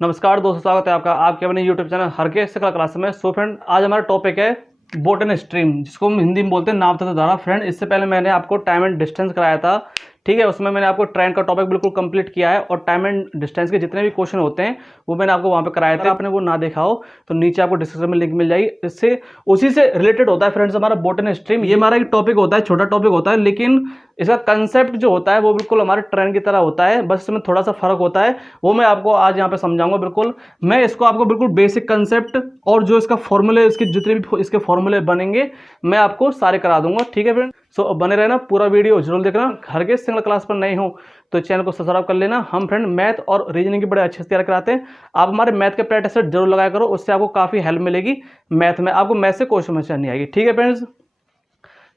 नमस्कार दोस्तों, स्वागत है आपका आपके अपने यूट्यूब चैनल हर के सकल क्लास में। सो फ्रेंड, आज हमारा टॉपिक है बोट एंड स्ट्रीम, जिसको हम हिंदी में बोलते हैं नाव तथा धारा। फ्रेंड, इससे पहले मैंने आपको टाइम एंड डिस्टेंस कराया था, ठीक है। उसमें मैंने आपको ट्रेन का टॉपिक बिल्कुल कंप्लीट किया है और टाइम एंड डिस्टेंस के जितने भी क्वेश्चन होते हैं वो मैंने आपको वहाँ पे कराया था। आपने वो ना देखा हो तो नीचे आपको डिस्क्रिप्शन में लिंक मिल जाएगी। इससे उसी से रिलेटेड होता है फ्रेंड्स हमारा बोट एंड स्ट्रीम। ये हमारा एक टॉपिक होता है, छोटा टॉपिक होता है, लेकिन इसका कंसेप्ट जो होता है वो बिल्कुल हमारे ट्रेन की तरह होता है, बस इसमें थोड़ा सा फर्क होता है। वो मैं आपको आज यहाँ पे समझाऊंगा। बिल्कुल मैं इसको आपको बिल्कुल बेसिक कंसेप्ट और जो इसका फॉर्मूले, इसके जितने भी इसके फॉर्मूले बनेंगे मैं आपको सारे करा दूंगा, ठीक है फ्रेंड। सो बने रहना, पूरा वीडियो जरूर देखना। घर के सिंगल क्लास पर नए हो तो चैनल को सब्सक्राइब कर लेना। हम फ्रेंड मैथ और रीजनिंग की बड़े अच्छे से तैयार कराते हैं। आप हमारे मैथ के प्रैक्टिस सेट जरूर लगाया करो, उससे आपको काफ़ी हेल्प मिलेगी मैथ में। आपको मैथ से कोई समस्या नहीं आएगी, ठीक है फ्रेंड्स।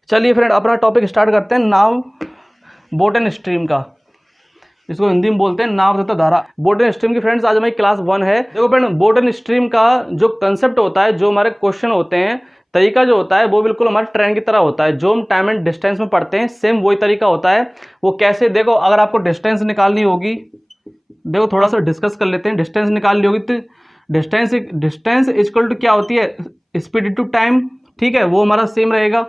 चलिए फ्रेंड, अपना टॉपिक स्टार्ट करते हैं, नाव बोट एंड स्ट्रीम का, जिसको हिंदी में बोलते हैं नाव तथा धारा। बोट एंड स्ट्रीम की फ्रेंड्स आज हमारी क्लास 1 है। देखो फ्रेंड, बोट एंड स्ट्रीम का जो कंसेप्ट होता है, जो हमारे क्वेश्चन होते हैं, तरीका जो होता है वो बिल्कुल हमारे ट्रेन की तरह होता है। जो हम टाइम एंड डिस्टेंस में पढ़ते हैं सेम वही तरीका होता है। वो कैसे, देखो अगर आपको डिस्टेंस निकालनी होगी, देखो थोड़ा सा डिस्कस कर लेते हैं। डिस्टेंस निकालनी होगी तो डिस्टेंस इक्वल टू क्या होती है, स्पीड इनटू टाइम, ठीक है। वो हमारा सेम रहेगा,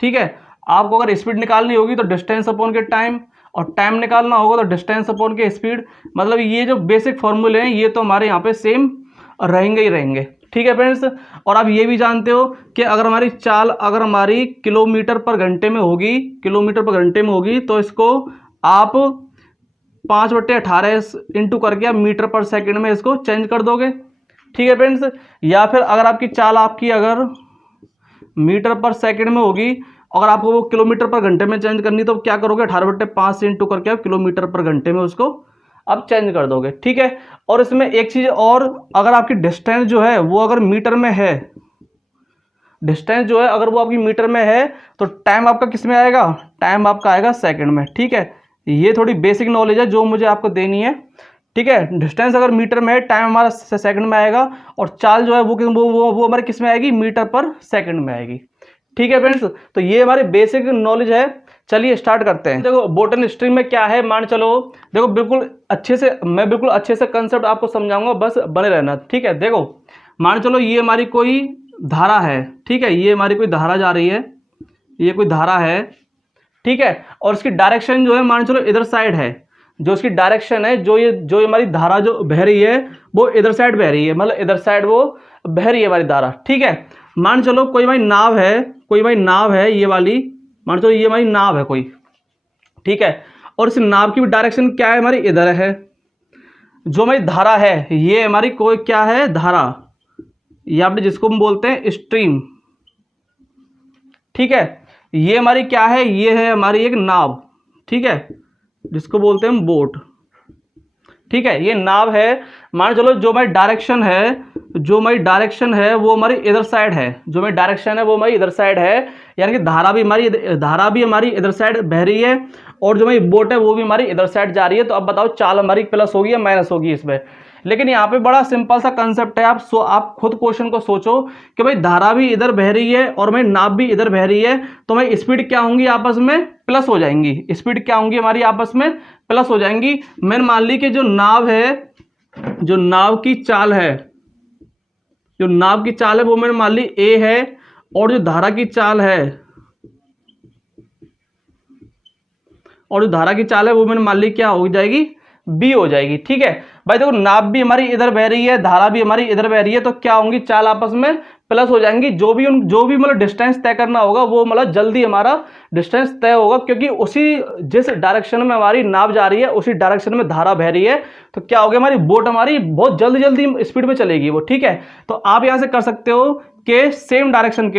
ठीक है। आपको अगर स्पीड निकालनी होगी तो डिस्टेंस अपॉन के टाइम, और टाइम निकालना होगा तो डिस्टेंस अपॉन के स्पीड। मतलब ये जो बेसिक फॉर्मूले हैं ये तो हमारे यहाँ पे सेम रहेंगे ही रहेंगे, ठीक है फ्रेंड्स। और आप ये भी जानते हो कि अगर हमारी चाल अगर हमारी किलोमीटर पर घंटे में होगी तो इसको आप 5/18 इंटू करके आप मीटर पर सेकंड में इसको चेंज कर दोगे, ठीक है फ्रेंड्स। या फिर अगर आपकी चाल अगर मीटर पर सेकंड में होगी, अगर आपको वो किलोमीटर पर घंटे में चेंज करनी तो क्या करोगे, 18/5 से इंटू करके आप किलोमीटर पर घंटे में उसको आप चेंज कर दोगे, ठीक है। और इसमें एक चीज और, अगर आपकी डिस्टेंस जो है वो अगर मीटर में है, डिस्टेंस जो है अगर वो आपकी मीटर में है तो टाइम आपका किस में आएगा, टाइम आपका आएगा सेकंड में, ठीक है। ये थोड़ी बेसिक नॉलेज है जो मुझे आपको देनी है, ठीक है। डिस्टेंस अगर मीटर में है, टाइम हमारा सेकंड में आएगा, और चाल जो है वो हमारे किस में आएगी, मीटर पर सेकंड में आएगी, ठीक है फ्रेंड्स। तो ये हमारे बेसिक नॉलेज है। चलिए स्टार्ट करते हैं। देखो बोट एंड स्ट्रीम में क्या है, मान चलो देखो बिल्कुल अच्छे से कंसेप्ट आपको समझाऊंगा, बस बने रहना, ठीक है। देखो मान चलो ये हमारी कोई धारा है, ठीक है। ये हमारी कोई धारा जा रही है, ये कोई धारा है, ठीक है। और इसकी डायरेक्शन जो है मान चलो इधर साइड है, जो इसकी डायरेक्शन है, जो हमारी धारा जो बह रही है वो इधर साइड बह रही है, मतलब इधर साइड वो बह रही है हमारी धारा, ठीक है। मान चलो कोई हमारी नाव है ये वाली, मान चलो ये हमारी नाव है कोई, ठीक है। और इस नाव की भी डायरेक्शन क्या है, हमारी इधर है। जो हमारी धारा है ये हमारी कोई क्या है, धारा, या फिर जिसको हम बोलते हैं स्ट्रीम, ठीक है। ये हमारी क्या है, ये है हमारी एक नाव, ठीक है, जिसको बोलते हैं हम बोट, ठीक है। ये नाव है। मान चलो जो हमारी डायरेक्शन है वो हमारी इधर साइड है, यानी कि धारा भी हमारी इधर साइड बह रही है, और जो हमारी बोट है वो भी हमारी इधर साइड जा रही है। तो अब बताओ चाल हमारी प्लस होगी या माइनस होगी इसमें। लेकिन यहाँ पे बड़ा सिंपल सा कंसेप्ट है। आप खुद क्वेश्चन को सोचो कि भाई धारा भी इधर बह रही है और हमारी नाव भी इधर बह रही है, तो हमारी स्पीड क्या होंगी, आपस में प्लस हो जाएंगी। स्पीड क्या होंगी हमारी, आपस में प्लस हो जाएंगी। मैंने मान ली कि जो नाव की चाल है वो मैंने मान ली ए है, और जो धारा की चाल है वो मैंने मान ली क्या हो जाएगी, बी हो जाएगी, ठीक है भाई। देखो नाव भी हमारी इधर बह रही है, धारा भी हमारी इधर बह रही है, तो क्या होंगी, चाल आपस में प्लस हो जाएंगी। जो भी मतलब डिस्टेंस तय करना होगा वो मतलब जल्दी हमारा डिस्टेंस तय होगा, क्योंकि जिस डायरेक्शन में हमारी नाव जा रही है उसी डायरेक्शन में धारा बह रही है। तो क्या होगा, हमारी बोट हमारी बहुत जल्दी स्पीड में चलेगी वो, ठीक है। तो आप यहां से कर सकते हो कि सेम डायरेक्शन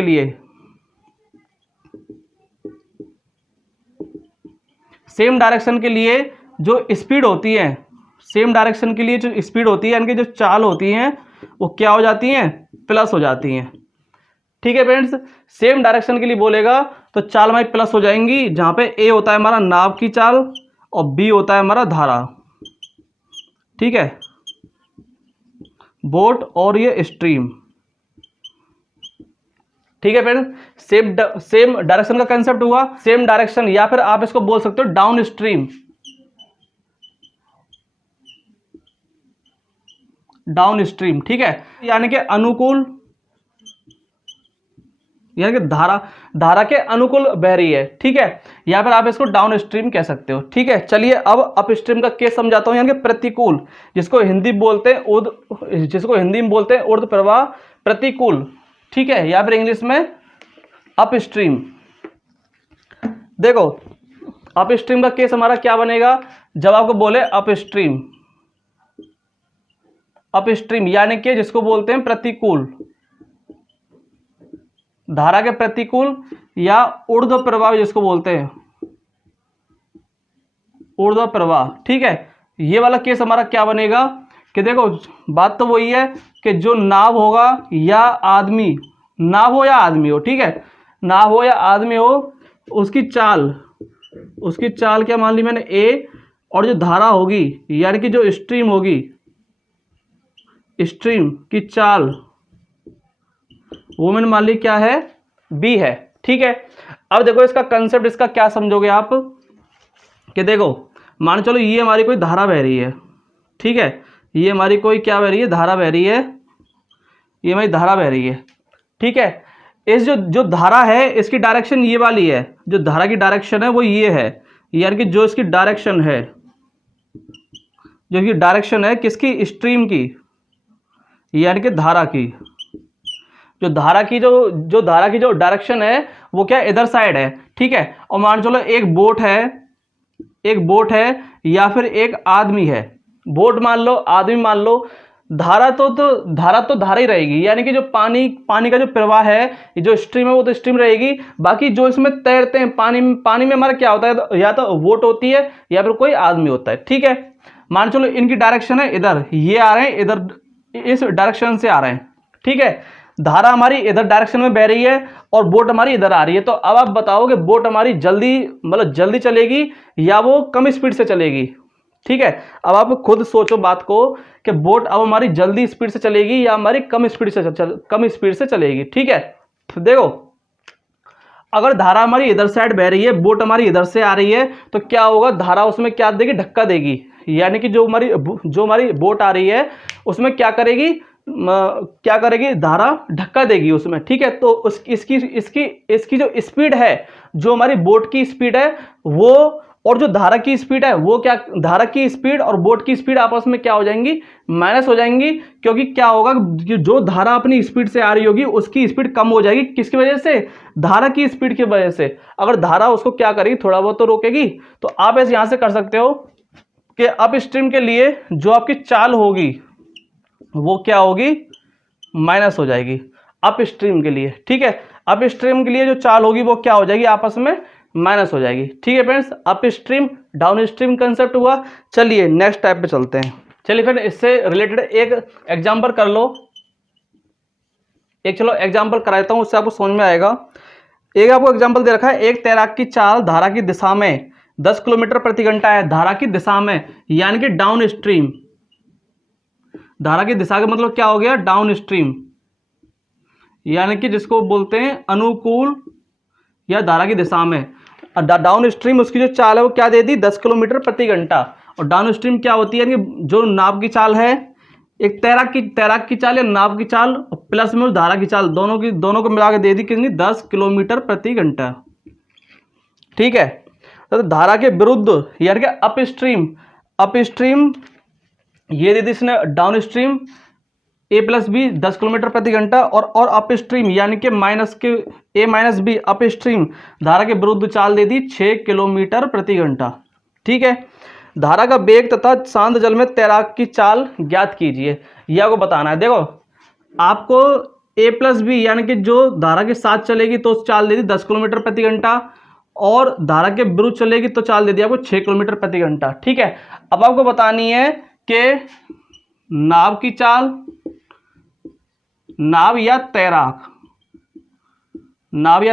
के लिए जो स्पीड होती है, यानी कि जो चाल होती हैं वो क्या हो जाती हैं, प्लस हो जाती हैं, ठीक है फ्रेंड्स। सेम डायरेक्शन के लिए बोलेगा तो चाल हमारी प्लस हो जाएंगी, जहां पे ए होता है हमारा नाव की चाल और बी होता है हमारा धारा, ठीक है, बोट और ये स्ट्रीम, ठीक है फ्रेंड्स। सेम डायरेक्शन का कंसेप्ट हुआ, सेम डायरेक्शन, या फिर आप इसको बोल सकते हो डाउन स्ट्रीम, डाउन स्ट्रीम, ठीक है, यानी कि अनुकूल, यानी कि धारा के अनुकूल बह रही है, ठीक है, या फिर आप इसको डाउन स्ट्रीम कह सकते हो, ठीक है। चलिए अब अप स्ट्रीम का केस समझाता हूं, यानी कि प्रतिकूल, जिसको हिंदी में बोलते हैं ऊर्ध्व प्रवाह प्रतिकूल, ठीक है, या फिर इंग्लिश में अप स्ट्रीम। देखो अप स्ट्रीम का केस हमारा क्या बनेगा, जब आपको बोले अप स्ट्रीम यानी कि जिसको बोलते हैं प्रतिकूल, धारा के प्रतिकूल या ऊर्ध्व प्रवाह जिसको बोलते हैं ऊर्ध्व प्रवाह, ठीक है। ये वाला केस हमारा क्या बनेगा कि देखो बात तो वही है कि जो नाव होगा या आदमी, नाव हो या आदमी हो, ठीक है, नाव हो या आदमी हो, उसकी चाल क्या मान ली मैंने ए, और जो धारा होगी यानी कि जो स्ट्रीम होगी, स्ट्रीम की चाल वो मैंने मान ली क्या है, बी है, ठीक है। अब देखो इसका कंसेप्ट, इसका क्या समझोगे आप कि देखो मान चलो ये हमारी कोई धारा बह रही है, ठीक है, ये हमारी कोई क्या बह रही है, धारा बह रही है, ये हमारी धारा बह रही है, ठीक है। इस जो धारा है इसकी डायरेक्शन ये वाली है, जो धारा की डायरेक्शन है वो ये है, यानी कि जो इसकी डायरेक्शन है किसकी, स्ट्रीम की, यानी कि धारा की, जो धारा की जो डायरेक्शन है वो क्या इधर साइड है, ठीक है। और मान चलो एक बोट है या फिर एक आदमी है, बोट मान लो, आदमी मान लो, धारा तो धारा ही रहेगी, यानी कि जो पानी का जो प्रवाह है, जो स्ट्रीम है वो तो स्ट्रीम रहेगी, बाकी जो इसमें तैरते हैं पानी में हमारा क्या होता है, या तो बोट होती है या फिर कोई आदमी होता है, ठीक है। मान चलो इनकी डायरेक्शन है इधर, ये आ रहे हैं इधर, इस डायरेक्शन से आ रहे हैं, ठीक है, धारा हमारी इधर डायरेक्शन में बह रही है और बोट हमारी इधर आ रही है। तो अब आप बताओ कि बोट हमारी जल्दी चलेगी या वो कम स्पीड से चलेगी, ठीक है। अब आप खुद सोचो बात को कि बोट अब हमारी जल्दी स्पीड से चलेगी या हमारी कम स्पीड से चलेगी, ठीक है। तो देखो अगर धारा हमारी इधर साइड बह रही है, बोट हमारी इधर से आ रही है, तो क्या होगा, धारा उसमें क्या देगी, धक्का देगी, यानी कि जो हमारी बोट आ रही है उसमें क्या करेगी, धारा धक्का देगी उसमें, ठीक है। तो इसकी जो स्पीड है, जो हमारी बोट की स्पीड है वो, और जो धारा की स्पीड है वो क्या, धारा की स्पीड और बोट की स्पीड आपस में क्या हो जाएंगी, माइनस हो जाएंगी, क्योंकि क्या होगा, जो धारा अपनी स्पीड से आ रही होगी उसकी स्पीड कम हो जाएगी, किसकी वजह से, धारा की स्पीड की वजह से। अगर धारा उसको क्या करेगी, थोड़ा बहुत तो रोकेगी। तो आप ऐसे यहां से कर सकते हो कि अप स्ट्रीम के लिए जो आपकी चाल होगी वो क्या होगी, माइनस हो जाएगी अप स्ट्रीम के लिए, ठीक है। अप स्ट्रीम के लिए जो चाल होगी वो क्या हो जाएगी, आपस में माइनस हो जाएगी, ठीक है friends. Up stream down stream concept हुआ। चलिए नेक्स्ट टाइप पे चलते हैं। चलिए फ्रेंड इससे रिलेटेड एक एग्जांपल कर लो, चलो एग्जांपल करा देता हूं, उससे आपको समझ में आएगा। एक आपको एग्जांपल दे रखा है, एक तैराक की चाल धारा की दिशा में 10 किलोमीटर प्रति घंटा है, धारा की दिशा में, यानी कि डाउन स्ट्रीम। धारा की दिशा का मतलब क्या हो गया, डाउन स्ट्रीम, यानी कि जिसको बोलते हैं अनुकूल या धारा की दिशा में। डाउन स्ट्रीम उसकी जो चाल है वो क्या दे दी, 10 किलोमीटर प्रति घंटा। और डाउन स्ट्रीम क्या होती है कि जो नाव की चाल है, एक तैराक की चाल या नाव की चाल प्लस में उस धारा की चाल, दोनों को मिला के दे दी कितनी, 10 किलोमीटर प्रति घंटा, ठीक है। तो धारा के विरुद्ध यानी कि अप स्ट्रीम ये दे दी इसने, डाउन स्ट्रीम ए प्लस बी 10 किलोमीटर प्रति घंटा, और अप स्ट्रीम यानी कि ए माइनस बी अप स्ट्रीम धारा के विरुद्ध चाल दे दी 6 किलोमीटर प्रति घंटा, ठीक है। धारा का वेग तथा शांत जल में तैराक की चाल ज्ञात कीजिए, यह आपको बताना है। देखो आपको ए प्लस बी यानी कि जो धारा के साथ चलेगी तो चाल दे दी 10 किलोमीटर प्रति घंटा, और धारा के विरुद्ध चलेगी तो चाल दे दी आपको 6 किलोमीटर प्रति घंटा, ठीक है। अब आपको बतानी है कि नाव की चाल, नाव या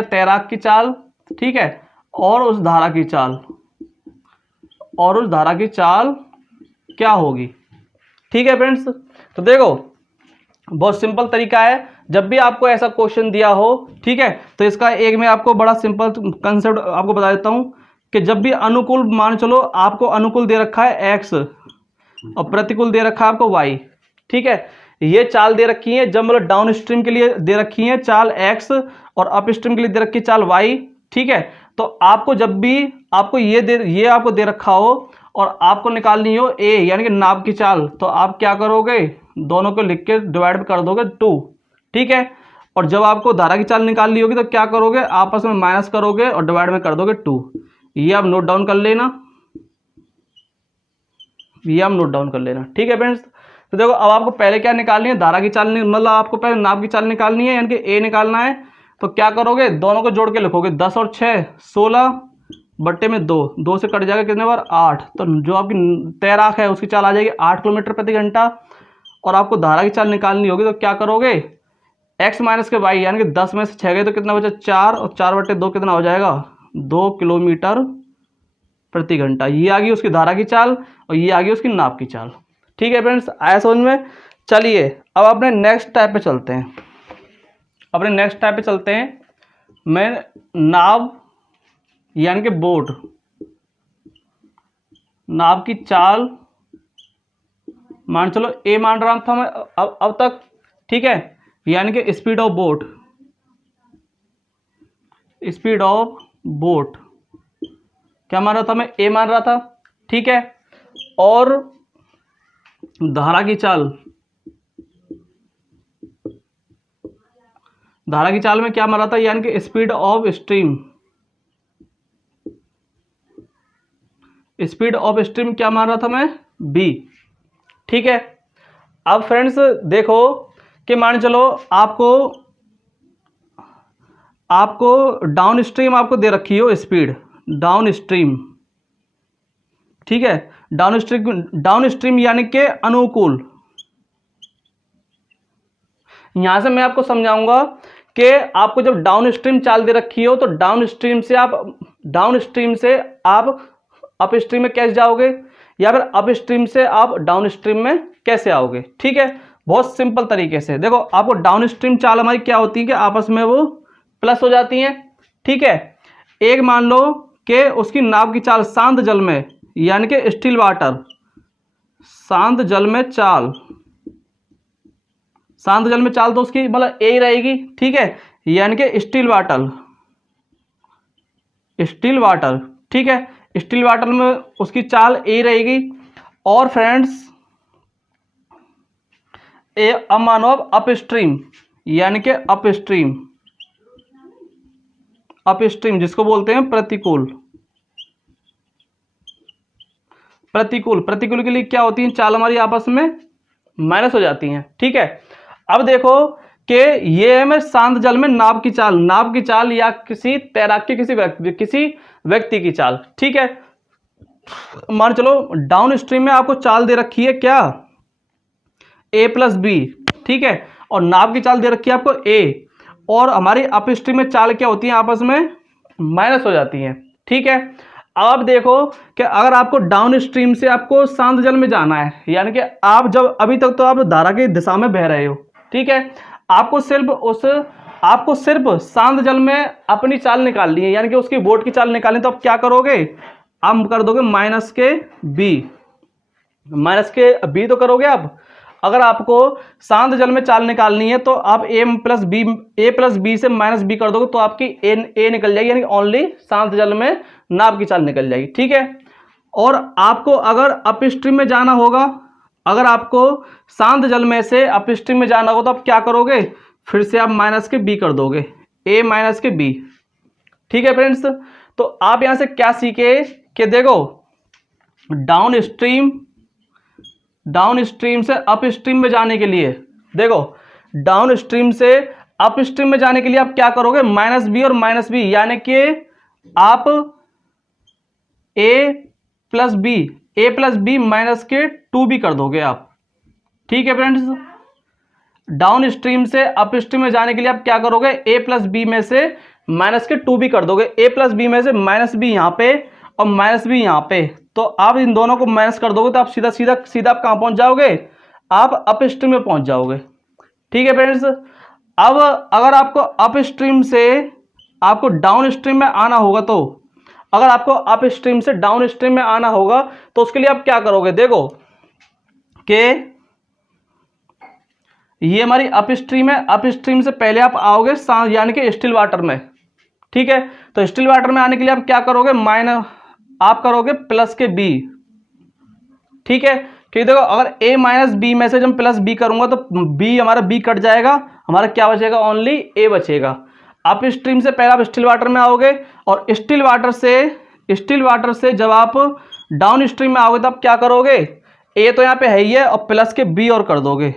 तैराक की चाल, ठीक है, और उस धारा की चाल क्या होगी, ठीक है फ्रेंड्स। तो देखो बहुत सिंपल तरीका है, जब भी आपको ऐसा क्वेश्चन दिया हो, ठीक है, तो इसका एक मैं आपको बड़ा सिंपल कंसेप्ट आपको बता देता हूं कि जब भी अनुकूल, मान चलो आपको अनुकूल दे रखा है x और प्रतिकूल दे रखा है आपको y, ठीक है, ये चाल दे रखी है, जब मतलब डाउन स्ट्रीम के लिए दे रखी है चाल x और अप स्ट्रीम के लिए दे रखी है चाल y। ठीक है, तो आपको जब भी आपको ये आपको दे रखा हो और आपको निकालनी हो a यानी कि नाव की चाल, तो आप क्या करोगे, दोनों को लिख के डिवाइड कर दोगे 2। ठीक है, और जब आपको धारा की चाल निकालनी होगी तो क्या करोगे, आपस में माइनस करोगे और डिवाइड में कर दोगे 2। ये आप नोट डाउन कर लेना, ये आप नोट डाउन कर लेना। ठीक है फ्रेंड्स, तो देखो अब आपको पहले क्या निकालनी है, धारा की चाल, मतलब आपको पहले नाव की चाल निकालनी है यानी कि ए निकालना है। तो क्या करोगे, दोनों को जोड़ के लिखोगे 10 और 6 16 बट्टे में 2, 2 से कट जाएगा कितने बार 8। तो जो आपकी तैराक है उसकी चाल आ जाएगी 8 किलोमीटर प्रति घंटा। और आपको धारा की चाल निकालनी होगी तो क्या करोगे, x माइनस के y यानी कि 10 में से 6 गए तो कितना बचा 4, और 4 बट्टे 2 कितना हो जाएगा 2 किलोमीटर प्रति घंटा। ये आ गई उसकी धारा की चाल और ये आ गई उसकी नाव की चाल। ठीक है फ्रेंड्स, आया समझ में। चलिए अब अपने नेक्स्ट टाइप पे चलते हैं, अपने नेक्स्ट टाइप पे चलते हैं। मैं नाव यानी कि बोट, नाव की चाल मान चलो ए मान रहा था मैं अब तक। ठीक है, यानी कि speed of boat, speed of boat क्या मान रहा था मैं, ए मान रहा था। ठीक है, और धारा की चाल, धारा की चाल में क्या मान रहा था, यानी कि speed of stream, speed of stream क्या मान रहा था मैं, बी। ठीक है, अब फ्रेंड्स देखो कि मान चलो आपको डाउन स्ट्रीम आपको दे रखी हो स्पीड, डाउन स्ट्रीम। ठीक है, डाउन स्ट्रीम यानी कि अनुकूल। यहां से मैं आपको समझाऊंगा कि आपको जब डाउन स्ट्रीम चाल दे रखी हो तो डाउन स्ट्रीम से आप अप स्ट्रीम में कैसे जाओगे, या फिर अप स्ट्रीम से आप डाउन स्ट्रीम में कैसे आओगे। ठीक है, बहुत सिंपल तरीके से देखो, आपको डाउन स्ट्रीम चाल हमारी क्या होती है कि आपस में वो प्लस हो जाती हैं। ठीक है, एक मान लो कि उसकी नाव की चाल शांत जल में यानी कि स्टिल वाटर, शांत जल में चाल, शांत जल में चाल तो उसकी मतलब ए ही रहेगी। ठीक है, यानी कि स्टिल वाटर, स्टिल वाटर। ठीक है, स्टिल वाटर में उसकी चाल ए रहेगी। और फ्रेंड्स अब मानो अब अप स्ट्रीम यानी कि अप स्ट्रीम, अप स्ट्रीम जिसको बोलते हैं प्रतिकूल, प्रतिकूल, प्रतिकूल के लिए क्या होती है, चाल हमारी आपस में माइनस हो जाती हैं। ठीक है, अब देखो कि ये है मैं शांत जल में नाव की चाल, नाव की चाल या किसी तैराक की किसी व्यक्ति की चाल। ठीक है, मान चलो डाउन स्ट्रीम में आपको चाल दे रखी है क्या, a प्लस बी। ठीक है, और नाव की चाल दे रखी है आपको a, और हमारी अप स्ट्रीम में चाल क्या होती है आपस में माइनस हो जाती हैं। ठीक है, अब देखो कि अगर आपको डाउन स्ट्रीम से आपको शांत जल में जाना है, यानी कि आप जब अभी तक तो आप धारा की दिशा में बह रहे हो। ठीक है, आपको सिर्फ शांत जल में अपनी चाल निकालनी है, यानी कि उसकी बोट की चाल निकालनी। तो आप क्या करोगे, आप कर दोगे माइनस के बी तो करोगे आप। अगर आपको शांत जल में चाल निकालनी है तो आप ए प्लस बी से माइनस बी कर दोगे तो आपकी ए निकल जाएगी, यानी ओनली शांत जल में नाव की चाल निकल जाएगी। ठीक है, और आपको अगर अप स्ट्रीम में जाना होगा, अगर आपको शांत जल में से अप स्ट्रीम में जाना होगा तो आप क्या करोगे, फिर से आप माइनस के बी कर दोगे, ए माइनस के बी। ठीक है फ्रेंड्स, तो आप यहां से क्या सीखे कि देखो डाउन स्ट्रीम से अप स्ट्रीम में जाने के लिए, देखो डाउन स्ट्रीम से अप स्ट्रीम में जाने के लिए आप क्या करोगे, माइनस बी और माइनस बी, यानी कि आप ए प्लस बी माइनस के 2 भी कर दोगे आप। ठीक है फ्रेंड्स, डाउन स्ट्रीम से अप स्ट्रीम में जाने के लिए आप क्या करोगे, ए प्लस बी में से माइनस के 2 भी कर दोगे, ए प्लस बी में से माइनस बी यहाँ पे और माइनस बी यहाँ पे, तो आप इन दोनों को माइनस कर दोगे तो आप सीधा आप कहाँ पहुंच जाओगे, आप अप स्ट्रीम में पहुंच जाओगे। ठीक है फ्रेंड्स, अब अगर आपको अप स्ट्रीम से आपको डाउन स्ट्रीम में आना होगा, तो अगर आपको अप स्ट्रीम से डाउन स्ट्रीम में आना होगा तो उसके लिए आप क्या करोगे, देखो कि ये हमारी अप स्ट्रीम है। अप स्ट्रीम से पहले आप आओगे यानी कि स्टिल वाटर में, ठीक है। तो स्टिल वाटर में आने के लिए आप क्या करोगे, आप करोगे प्लस के बी, ठीक है। क्योंकि देखो अगर a माइनस बी में से जब प्लस बी करूंगा तो b हमारा b कट जाएगा, हमारा क्या बचेगा, ओनली a बचेगा। अप स्ट्रीम से पहले आप स्टिल वाटर में आओगे और स्टिल वाटर से जब आप डाउन स्ट्रीम में आओगे तो आप क्या करोगे, a तो यहाँ पे है ही है और प्लस के b और कर दोगे,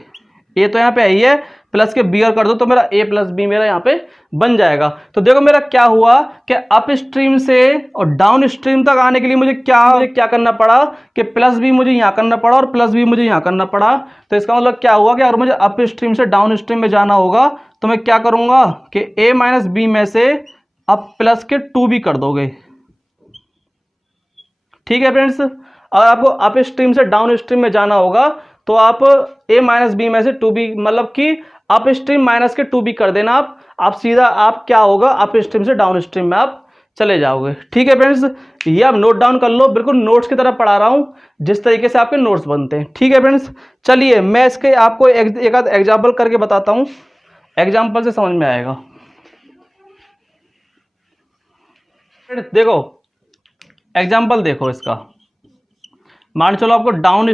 a तो यहाँ पे है ही है प्लस के बी और कर दो तो मेरा a प्लस बी मेरा यहाँ पे बन जाएगा। तो देखो मेरा क्या हुआ कि अप स्ट्रीम से और डाउन स्ट्रीम तक आने के लिए मुझे क्या करना पड़ा कि प्लस बी मुझे यहाँ करना पड़ा और प्लस बी मुझे यहाँ करना पड़ा। तो इसका मतलब क्या हुआ कि अगर मुझे अप स्ट्रीम से डाउन स्ट्रीम में जाना होगा तो मैं क्या करूँगा कि a माइनस बी में से अब प्लस के 2b कर दोगे, ठीक है फ्रेंड्स। अगर आपको अप स्ट्रीम से डाउन स्ट्रीम में जाना होगा तो आप a माइनस बी में से 2b मतलब कि अप स्ट्रीम माइनस के 2b कर देना आप सीधा आप क्या होगा अप स्ट्रीम से डाउन स्ट्रीम में आप चले जाओगे, ठीक है फ्रेंड्स। ये आप नोट डाउन कर लो, बिल्कुल नोट्स की तरह पढ़ा रहा हूँ जिस तरीके से आपके नोट्स बनते हैं, ठीक है फ्रेंड्स। चलिए मैं इसके आपको एक आध एग्जाम्पल करके बताता हूँ, एग्जाम्पल से समझ में आएगा। देखो एग्जाम्पल देखो इसका, मान चलो आपको डाउन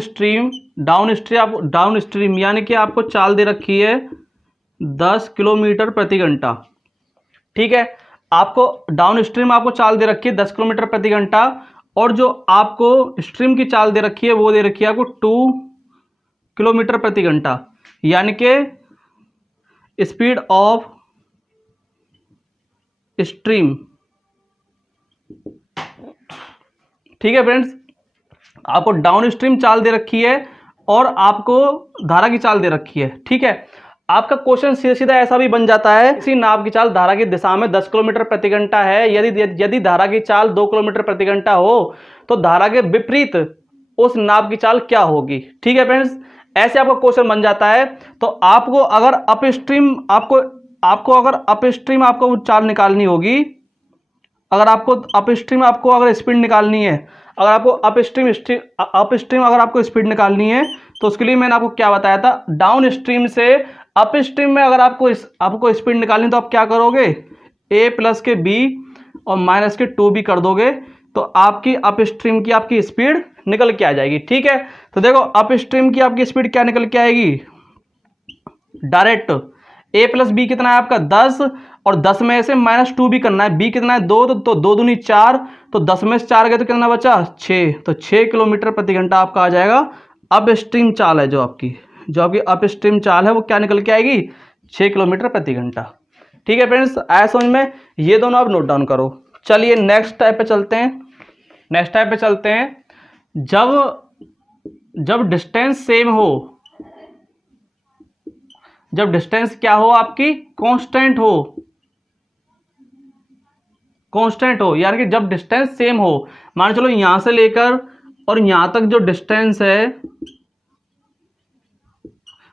स्ट्रीम यानी कि आपको चाल दे रखी है 10 किलोमीटर प्रति घंटा, ठीक है। आपको डाउन स्ट्रीम आपको चाल दे रखी है 10 किलोमीटर प्रति घंटा और जो आपको स्ट्रीम की चाल दे रखी है वो दे रखी है आपको 2 किलोमीटर प्रति घंटा, यानी कि स्पीड ऑफ स्ट्रीम, ठीक है फ्रेंड्स। आपको डाउन स्ट्रीम चाल दे रखी है और आपको धारा की चाल दे रखी है, ठीक है। आपका क्वेश्चन सीधा सीधा ऐसा भी बन जाता है, इसी नाव की चाल धारा की दिशा में 10 किलोमीटर प्रति घंटा है, यदि धारा की चाल 2 किलोमीटर प्रति घंटा हो तो धारा के विपरीत उस नाव की चाल क्या होगी, ठीक है फ्रेंड्स। ऐसे आपका क्वेश्चन बन जाता है। तो आपको अगर अप स्ट्रीम आपको चाल निकालनी होगी, अगर आपको अप स्ट्रीम अगर स्पीड निकालनी है, अगर आपको अप स्ट्रीम अगर आपको स्पीड निकालनी है तो उसके लिए मैंने आपको क्या बताया था, डाउन स्ट्रीम से अप स्ट्रीम में अगर आपको स्पीड निकालनी तो आप क्या करोगे, a प्लस के b और माइनस के 2b कर दोगे तो आपकी अप स्ट्रीम की आपकी स्पीड निकल के आ जाएगी, ठीक है। तो देखो अप स्ट्रीम की आपकी स्पीड क्या निकल के आएगी, डायरेक्ट a प्लस बी कितना है आपका 10 और 10 में से माइनस 2b करना है, b कितना है 2 तो 2 दूनी 4 तो 10 में से 4 गए तो कितना बचा 6, तो 6 किलोमीटर प्रति घंटा आपका आ जाएगा। अप स्ट्रीम चाल है जो आपकी अप स्ट्रीम चाल है वो क्या निकल के आएगी 6 किलोमीटर प्रति घंटा, ठीक है फ्रेंड्स। आया समझ में, ये दोनों आप नोट डाउन करो। चलिए नेक्स्ट टाइप पे चलते हैं। जब डिस्टेंस सेम हो, जब डिस्टेंस क्या हो आपकी कांस्टेंट हो यानी कि जब डिस्टेंस सेम हो, मान चलो यहां से लेकर और यहां तक जो डिस्टेंस है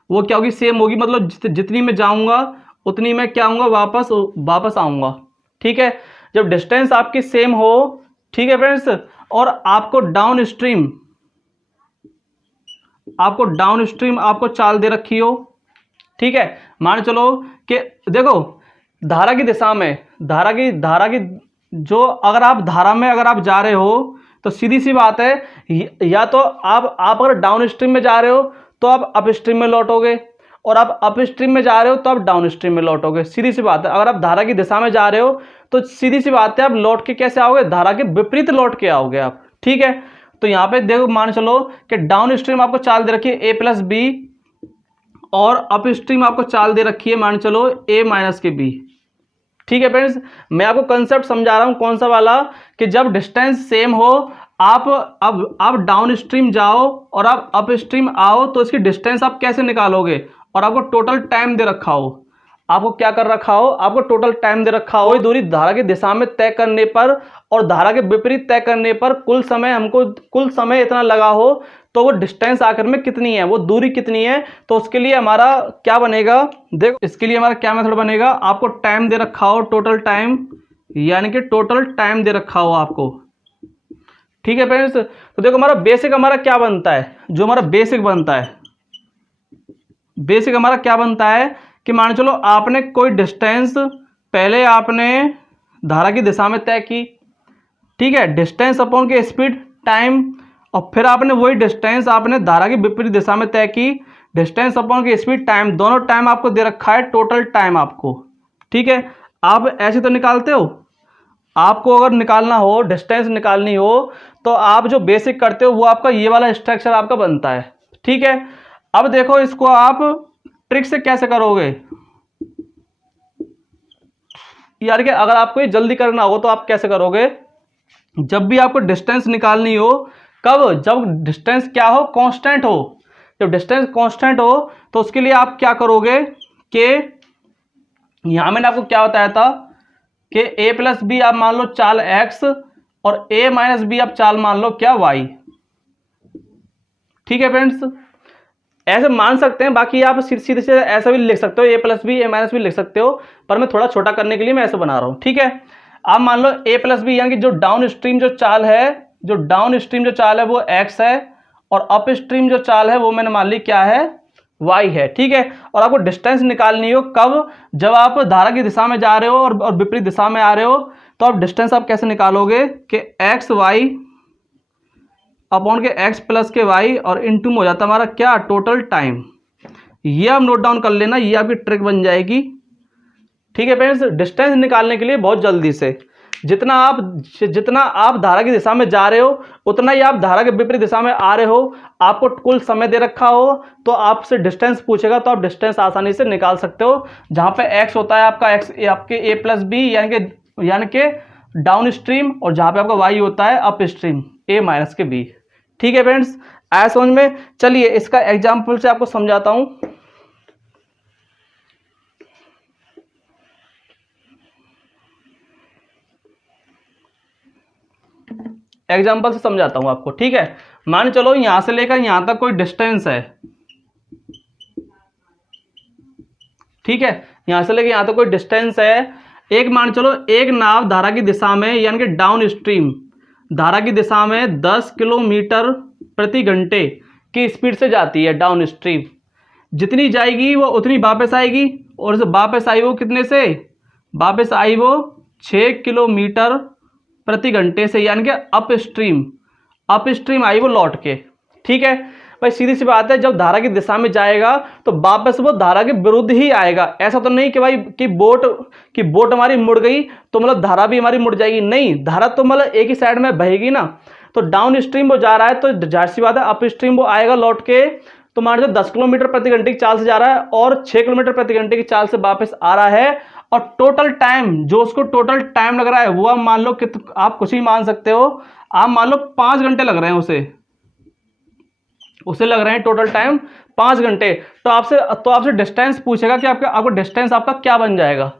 वो क्या होगी, सेम होगी, मतलब जितनी मैं जाऊंगा उतनी मैं क्या आऊंगा वापस आऊंगा, ठीक है। जब डिस्टेंस आपकी सेम हो, ठीक है फ्रेंड्स, और आपको डाउन स्ट्रीम आपको चाल दे रखी हो, ठीक है। मान चलो कि देखो धारा की दिशा में धारा की जो अगर आप धारा में अगर आप जा रहे हो तो सीधी सी बात है, या तो आप अगर डाउन स्ट्रीम में जा रहे हो तो आप अप स्ट्रीम में लौटोगे और आप अप स्ट्रीम में जा रहे हो तो आप डाउन स्ट्रीम में लौटोगे, सीधी सी बात है। अगर आप धारा की दिशा में जा रहे हो तो सीधी सी बात है आप लौट के कैसे आओगे, धारा के विपरीत लौट के आओगे आप, ठीक है। तो यहाँ पे देखो मान चलो कि डाउन स्ट्रीम आपको चाल दे रखी है a प्लस बी और अप स्ट्रीम आपको चाल दे रखी है मान चलो a माइनस के b, ठीक है फ्रेंड्स। मैं आपको कंसेप्ट समझा रहा हूं कौन सा वाला, कि जब डिस्टेंस सेम हो आप डाउन स्ट्रीम जाओ और आप अप स्ट्रीम आओ तो इसकी डिस्टेंस आप कैसे निकालोगे, और आपको टोटल टाइम दे रखा हो, आपको क्या कर रखा हो, आपको टोटल टाइम दे रखा हो, कोई दूरी धारा की दिशा में तय करने पर और धारा के विपरीत तय करने पर कुल समय इतना लगा हो तो वो डिस्टेंस आखिर में कितनी है, वो दूरी कितनी है। तो उसके लिए हमारा क्या बनेगा, देखो इसके लिए हमारा क्या मेथड बनेगा, आपको टाइम दे रखा हो, टोटल टाइम, यानी कि टोटल टाइम दे रखा हो आपको, ठीक है फ्रेंड्स। तो देखो हमारा बेसिक क्या बनता है, जो हमारा बेसिक बनता है बेसिक हमारा क्या बनता है कि मान चलो आपने कोई डिस्टेंस पहले आपने धारा की दिशा में तय की, ठीक है, डिस्टेंस अपॉन के स्पीड टाइम, और फिर आपने वही डिस्टेंस आपने धारा की विपरीत दिशा में तय की, डिस्टेंस अपॉन की स्पीड टाइम, दोनों टाइम आपको दे रखा है, टोटल टाइम आपको, ठीक है। आप ऐसे तो निकालते हो, आपको अगर निकालना हो, डिस्टेंस निकालनी हो, तो आप जो बेसिक करते हो वो आपका ये वाला स्ट्रक्चर आपका बनता है, ठीक है। अब देखो इसको आप ट्रिक से कैसे करोगे यार, कि अगर आपको ये जल्दी करना हो तो आप कैसे करोगे, जब भी आपको डिस्टेंस निकालनी हो, कब, जब डिस्टेंस क्या हो, कांस्टेंट हो। जब डिस्टेंस कांस्टेंट हो तो उसके लिए आप क्या करोगे कि यहां मैंने आपको क्या बताया था कि a प्लस बी आप मान लो चाल x और a माइनस बी आप चाल मान लो क्या y, ठीक है फ्रेंड्स। ऐसे मान सकते हैं, बाकी आप सीधे से ऐसा भी लिख सकते हो, a plus B a minus B लिख सकते हो, पर मैं थोड़ा छोटा करने के लिए मैं ऐसे बना रहा हूं, ठीक है। आप मान लो a प्लस बी यानी कि जो डाउन स्ट्रीम जो चाल है, जो डाउन स्ट्रीम जो चाल है वो x है, और अप स्ट्रीम जो चाल है वो मैंने मान ली क्या है, y है, ठीक है। और आपको डिस्टेंस निकालनी हो कब, जब आप धारा की दिशा में जा रहे हो और विपरीत दिशा में आ रहे हो, तो आप डिस्टेंस आप कैसे निकालोगे कि एक्स वाई अपॉन के एक्स प्लस के वाई और इनटू में हो जाता हमारा क्या, टोटल टाइम। ये आप नोट डाउन कर लेना, ये आपकी ट्रिक बन जाएगी, ठीक है फ्रेंड्स। डिस्टेंस निकालने के लिए बहुत जल्दी से जितना आप धारा की दिशा में जा रहे हो उतना ही आप धारा के विपरीत दिशा में आ रहे हो, आपको कुल समय दे रखा हो तो आपसे डिस्टेंस पूछेगा तो आप डिस्टेंस आसानी से निकाल सकते हो। जहां पे x होता है आपका x आपके a प्लस बी यानी कि डाउन स्ट्रीम, और जहां पे आपका y होता है अप स्ट्रीम a माइनस के b, ठीक है फ्रेंड्स। आया समझ में। चलिए इसका एग्जाम्पल से आपको समझाता हूं। एग्जाम्पल से समझाता हूं आपको, ठीक है। मान चलो यहां से लेकर यहां तक कोई डिस्टेंस है, ठीक है, यहां से लेकर यहां तक कोई डिस्टेंस है। एक मान चलो एक नाव धारा की दिशा में यानी कि डाउन स्ट्रीम धारा की दिशा में 10 किलोमीटर प्रति घंटे की स्पीड से जाती है डाउन स्ट्रीम। जितनी जाएगी वो उतनी वापस आएगी, और जो वापस आई वो कितने से, वापस आई वो 6 किलोमीटर प्रति घंटे से, यानी कि अप स्ट्रीम आई वो लौट के, ठीक है भाई। सीधी सी बात है, जब धारा की दिशा में जाएगा तो वापस वो धारा के विरुद्ध ही आएगा। ऐसा तो नहीं कि भाई कि बोट हमारी मुड़ गई तो मतलब धारा भी हमारी मुड़ जाएगी, नहीं, धारा तो मतलब एक ही साइड में बहेगी ना। तो डाउन स्ट्रीम वो जा रहा है तो जाहिर सी बात है अप स्ट्रीम वो आएगा लौट के। तो मान लो 10 किलोमीटर प्रति घंटे की चाल से जा रहा है और 6 किलोमीटर प्रति घंटे की चाल से वापस आ रहा है, और टोटल टाइम जो उसको टोटल टाइम लग रहा है वो आप मान लो कि आप कुछ ही मान सकते हो, आप मान लो 5 घंटे लग रहे हैं उसे लग रहे हैं टोटल टाइम 5 घंटे। तो आपसे डिस्टेंस पूछेगा कि आपको डिस्टेंस आपका क्या बन जाएगा,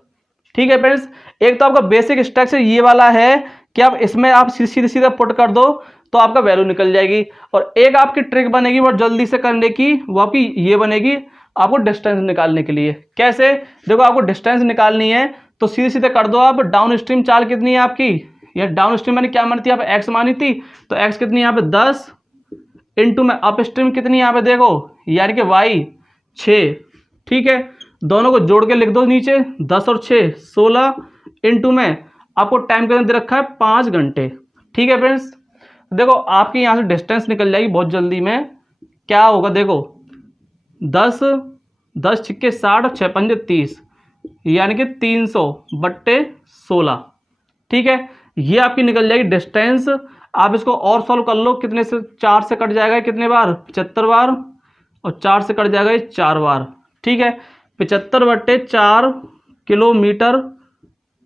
ठीक है फ्रेंड्स। एक तो आपका बेसिक स्ट्रक्चर ये वाला है कि आप इसमें आप सीधा पुट कर दो तो आपका वैल्यू निकल जाएगी। और एक आपकी ट्रिक बनेगी बहुत जल्दी से करने की, वो आपकी ये बनेगी आपको डिस्टेंस निकालने के लिए। कैसे, देखो आपको डिस्टेंस निकालनी है तो सीधे कर दो आप। डाउन स्ट्रीम चाल कितनी है आपकी, ये डाउन स्ट्रीम मैंने क्या मानी थी, आप एक्स मानी थी, तो एक्स कितनी यहाँ पे 10 इंटू में अप स्ट्रीम कितनी यहाँ पे देखो यानी कि वाई 6, ठीक है। दोनों को जोड़ के लिख दो नीचे, 10 और 6 16 इंटू में आपको टाइम कितना दे रखा है 5 घंटे, ठीक है फ्रेंड्स। देखो आपकी यहाँ से डिस्टेंस निकल जाएगी बहुत जल्दी में। क्या होगा देखो 10 छिक्के 60 और 6 पंजे 30 यानी कि 300/16, ठीक है। ये आपकी निकल जाएगी डिस्टेंस। आप इसको और सॉल्व कर लो, कितने से 4 से कट जाएगा कितने बार 75 बार, और 4 से कट जाएगा 4 बार, ठीक है। 75/4 किलोमीटर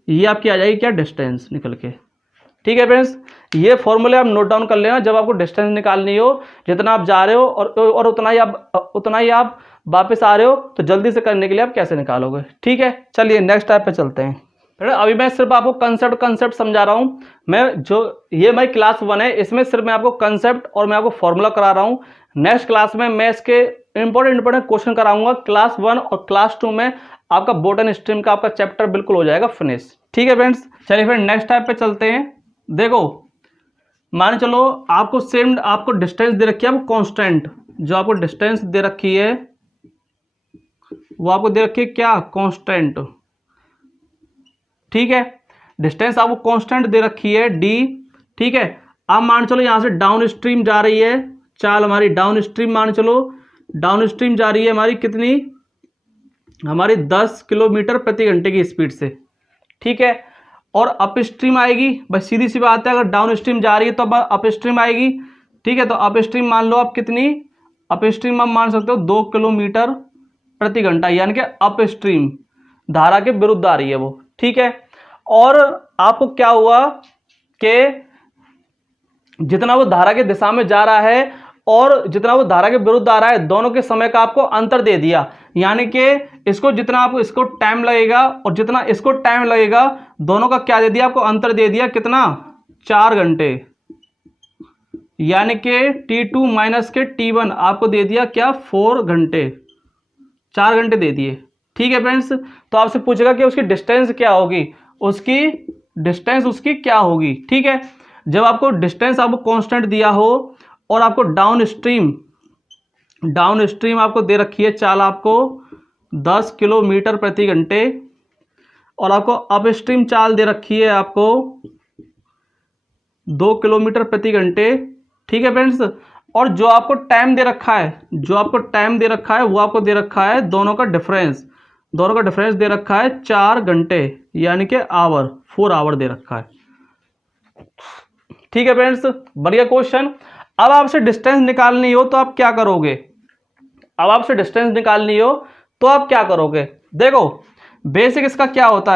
ये आपकी आ जाएगी क्या डिस्टेंस निकल के, ठीक है फ्रेंड्स। ये फॉर्मूले आप नोट डाउन कर लेना जब आपको डिस्टेंस निकालनी हो। जितना आप जा रहे हो और उतना ही आप वापस आ रहे हो, तो जल्दी से करने के लिए आप कैसे निकालोगे, ठीक है। चलिए नेक्स्ट टाइप पे चलते हैं। फिर अभी मैं सिर्फ आपको कंसेप्ट समझा रहा हूँ। ये मेरी क्लास 1 है, इसमें सिर्फ मैं आपको कंसेप्ट और मैं आपको फॉर्मूला करा रहा हूँ। नेक्स्ट क्लास में मैं इसके इंपॉर्टेंट क्वेश्चन कराऊंगा। क्लास 1 और क्लास 2 में आपका बॉटनी स्ट्रीम का आपका चैप्टर बिल्कुल हो जाएगा फिनिश, ठीक है फ्रेंड्स। चलिए फिर नेक्स्ट टाइप पे चलते हैं। देखो मान चलो आपको डिस्टेंस दे रखी है, आपको कांस्टेंट जो आपको डिस्टेंस दे रखी है वो आपको दे रखी है क्या, कांस्टेंट। ठीक है, डिस्टेंस आपको कांस्टेंट दे रखी है डी। ठीक है, अब मान चलो यहां से डाउन स्ट्रीम जा रही है चाल हमारी, डाउन स्ट्रीम मान चलो डाउन स्ट्रीम जा रही है हमारी कितनी, हमारी 10 किलोमीटर प्रति घंटे की स्पीड से। ठीक है, और अप स्ट्रीम आएगी, बस सीधी सी बात है, अगर डाउन स्ट्रीम जा रही है तो अब अप स्ट्रीम आएगी। ठीक है, तो अप स्ट्रीम मान लो आप कितनी, अप स्ट्रीम आप मान सकते हो 2 किलोमीटर प्रति घंटा, यानी कि अप स्ट्रीम धारा के विरुद्ध आ रही है वो। ठीक है, और आपको क्या हुआ कि जितना वो धारा की दिशा में जा रहा है और जितना वो धारा के विरुद्ध आ रहा है, दोनों के समय का आपको अंतर दे दिया, यानी कि इसको जितना आपको इसको टाइम लगेगा और जितना इसको टाइम लगेगा, दोनों का क्या दे दिया आपको, अंतर दे दिया कितना, 4 घंटे, यानी कि T2 माइनस के T1 आपको दे दिया क्या, 4 घंटे, 4 घंटे दे दिए। ठीक है फ्रेंड्स, तो आपसे पूछेगा कि उसकी डिस्टेंस क्या होगी, उसकी डिस्टेंस उसकी क्या होगी। ठीक है, जब आपको डिस्टेंस आपको कांस्टेंट दिया हो और आपको डाउन स्ट्रीम आपको दे रखी है चाल आपको 10 किलोमीटर प्रति घंटे और आपको अप स्ट्रीम चाल दे रखी है आपको 2 किलोमीटर प्रति घंटे। ठीक है फ्रेंड्स, और जो आपको टाइम दे रखा है, वो आपको दे रखा है दोनों का डिफरेंस दे रखा है 4 घंटे, यानी कि आवर, 4 आवर दे रखा है। ठीक है फ्रेंड्स, बढ़िया क्वेश्चन। अब आपसे डिस्टेंस निकालनी हो तो आप क्या करोगे, देखो बेसिक इसका क्या होता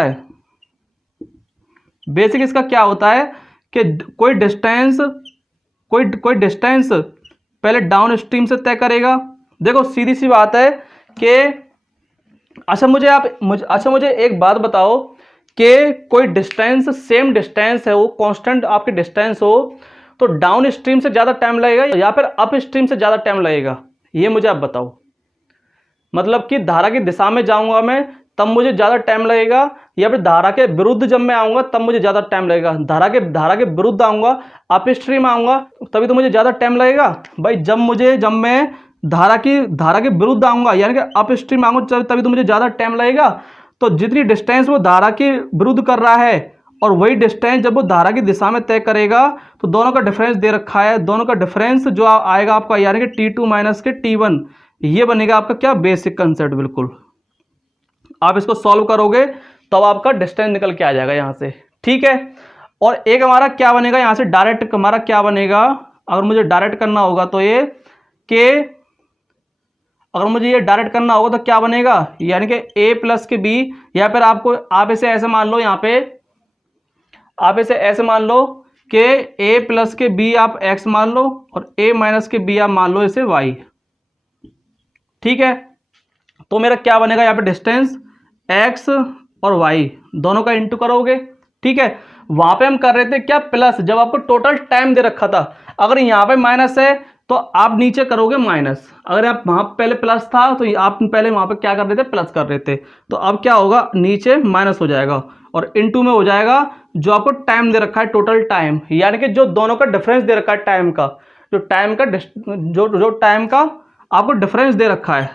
है, कि कोई डिस्टेंस पहले डाउन स्ट्रीम से तय करेगा। देखो सीधी सी बात है कि अच्छा मुझे एक बात बताओ कि कोई डिस्टेंस, सेम डिस्टेंस है, वो कांस्टेंट आपकी डिस्टेंस हो, तो डाउन स्ट्रीम से ज़्यादा टाइम लगेगा या फिर अप स्ट्रीम से ज़्यादा टाइम लगेगा, ये मुझे आप बताओ। मतलब कि धारा की दिशा में जाऊंगा मैं तब मुझे ज़्यादा टाइम लगेगा, या फिर धारा के विरुद्ध जब मैं आऊँगा तब मुझे ज़्यादा टाइम लगेगा। धारा के विरुद्ध आऊँगा, अप स्ट्रीम आऊँगा, तभी तो मुझे ज़्यादा टाइम लगेगा भाई। जब मैं धारा के विरुद्ध आऊँगा, यानी कि अप स्ट्रीम आऊँगा, तभी तो मुझे ज़्यादा टाइम लगेगा। तो जितनी डिस्टेंस वो धारा के विरुद्ध कर रहा है और वही डिस्टेंस जब वो धारा की दिशा में तय करेगा, तो दोनों का डिफरेंस दे रखा है, दोनों का डिफरेंस जो आएगा आपका, यानी कि T2 माइनस के T1, ये बनेगा आपका क्या, बेसिक कंसेप्ट। बिल्कुल आप इसको सॉल्व करोगे तब आपका डिस्टेंस निकल के आ जाएगा यहाँ से। ठीक है, और एक हमारा क्या बनेगा यहाँ से, डायरेक्ट हमारा क्या बनेगा, अगर मुझे डायरेक्ट करना होगा तो ये कि अगर मुझे ये डायरेक्ट करना होगा तो क्या बनेगा, यानी कि a प्लस के b, या फिर आप इसे ऐसे मान लो, यहाँ पे आप इसे ऐसे मान लो कि a प्लस के b आप x मान लो और a माइनस के b आप मान लो इसे y। ठीक है, तो मेरा क्या बनेगा यहाँ पे, डिस्टेंस x और y दोनों का इंटू करोगे। ठीक है, वहां पे हम कर रहे थे क्या, प्लस, जब आपको टोटल टाइम दे रखा था। अगर यहाँ पे माइनस है तो आप नीचे करोगे माइनस, अगर आप वहां पहले प्लस था तो आप पहले वहां पे क्या कर रहे थे, प्लस कर रहे थे। तो अब क्या होगा, नीचे माइनस हो जाएगा और इनटू में हो जाएगा जो आपको टाइम दे रखा है, टोटल टाइम, यानी कि जो दोनों का डिफरेंस दे रखा है टाइम का, जो टाइम का आपको डिफरेंस दे रखा है,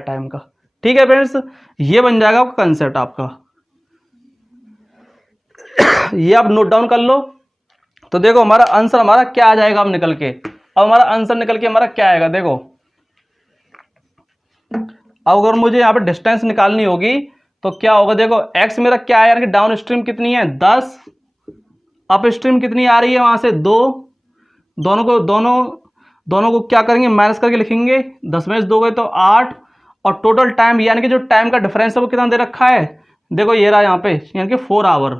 टाइम का। ठीक है फ्रेंड्स, ये बन जाएगा आपका कंसेप्ट आपका। ये आप नोट डाउन कर लो। तो देखो हमारा आंसर हमारा क्या आ जाएगा अब निकल के, हमारा क्या आएगा, देखो अब अगर मुझे यहाँ पे डिस्टेंस निकालनी होगी तो क्या होगा, देखो x मेरा क्या है, यानी कि डाउन स्ट्रीम कितनी है 10, अप स्ट्रीम कितनी आ रही है वहां से 2, दोनों को क्या करेंगे, माइनस करके लिखेंगे, 10 में से 2 गए तो 8, और टोटल टाइम, यानी कि जो टाइम का डिफरेंस है वो कितना दे रखा है, देखो ये रहा यहाँ पे, यानी कि 4 आवर,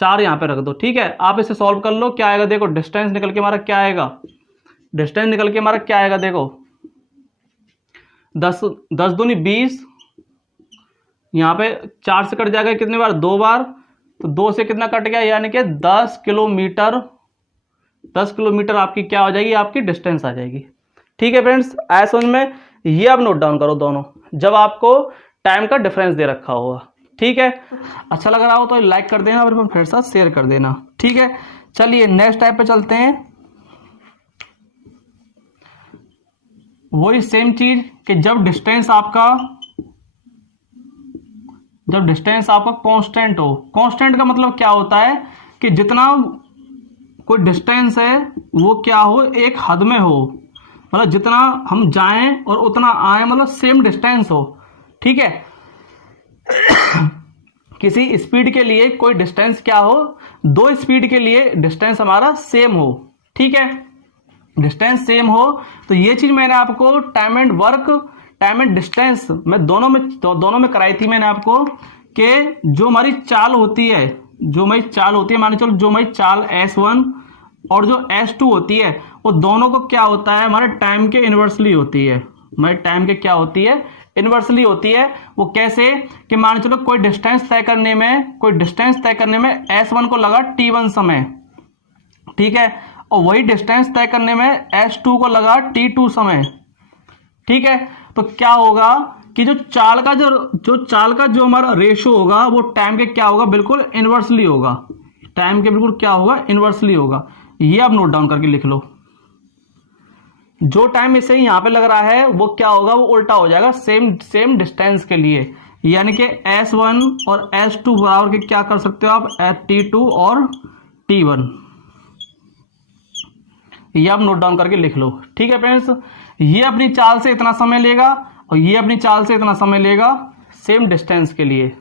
4 यहाँ पे रख दो। ठीक है, आप इसे सॉल्व कर लो, क्या आएगा, देखो डिस्टेंस निकल के हमारा क्या आएगा, देखो 10 दूनी 20, यहाँ पे 4 से कट जाएगा कितने बार, 2 बार, तो 2 से कितना कट गया, यानी कि 10 किलोमीटर आपकी क्या हो जाएगी, आपकी डिस्टेंस आ जाएगी। ठीक है फ्रेंड्स, आया समझ में, ये आप नोट डाउन करो दोनों, जब आपको टाइम का डिफरेंस दे रखा होगा। ठीक है, अच्छा लग रहा हो तो लाइक कर देना और फिर साथ शेयर कर देना। ठीक है, चलिए नेक्स्ट टाइप पे चलते हैं। वही सेम चीज कि जब डिस्टेंस आपका जब डिस्टेंस आपका कांस्टेंट हो। कांस्टेंट का मतलब क्या होता है कि जितना कोई डिस्टेंस है वो क्या हो, एक हद में हो, मतलब जितना हम जाएं और उतना आए, मतलब सेम डिस्टेंस हो। ठीक है, किसी स्पीड के लिए कोई डिस्टेंस क्या हो, दो स्पीड के लिए डिस्टेंस हमारा सेम हो। ठीक है, डिस्टेंस सेम हो तो ये चीज मैंने आपको time and work, time and distance मैं दोनों में कराई थी मैंने आपको, कि जो हमारी चाल होती है, मान चलो जो हमारी चाल S1 और जो S2 होती है, वो दोनों को क्या होता है, हमारे टाइम के इनवर्सली होती है। हमारे टाइम के क्या होती है, इनवर्सली होती है। वो कैसे कि मान चलो कोई डिस्टेंस तय करने में S1 को लगा T1 समय, ठीक है, और वही डिस्टेंस तय करने में S2 को लगा T2 समय। ठीक है, तो क्या होगा कि जो चाल का जो हमारा रेशो होगा वो टाइम के क्या होगा, बिल्कुल इनवर्सली होगा। टाइम के बिल्कुल क्या होगा, इनवर्सली होगा। ये आप नोट डाउन करके लिख लो। जो टाइम इसे यहां पे लग रहा है वो क्या होगा, वो उल्टा हो जाएगा सेम डिस्टेंस के लिए, यानी कि S1 और S2 बराबर के क्या कर सकते हो आप, T2 और T1। ये आप नोट डाउन करके लिख लो। ठीक है फ्रेंड्स, ये अपनी चाल से इतना समय लेगा और ये अपनी चाल से इतना समय लेगा सेम डिस्टेंस के लिए।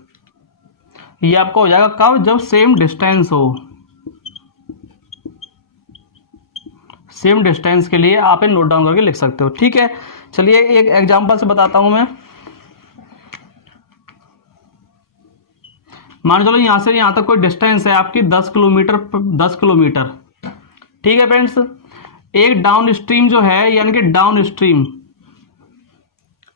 ये आपको हो जाएगा कब, जब सेम डिस्टेंस हो। सेम डिस्टेंस के लिए आप नोट डाउन करके लिख सकते हो। ठीक है, चलिए एक एग्जांपल से बताता हूं मैं। मान चलो यहां से यहां तक कोई डिस्टेंस है आपकी 10 किलोमीटर। ठीक है फ्रेंड्स, एक डाउन स्ट्रीम जो है, यानी कि डाउन स्ट्रीम,